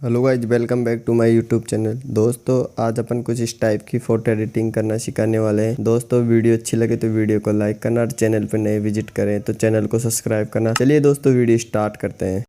Hello guys, welcome back to my YouTube channel. दोस्तों आज अपन कुछ इस टाइप की फोटो एडिटिंग करना सिखाने वाले हैं। दोस्तों वीडियो अच्छी लगे तो वीडियो को लाइक करना और चैनल पर नए विजिट करें तो चैनल को सब्सक्राइब करना। चलिए दोस्तों वीडियो स्टार्ट करते हैं।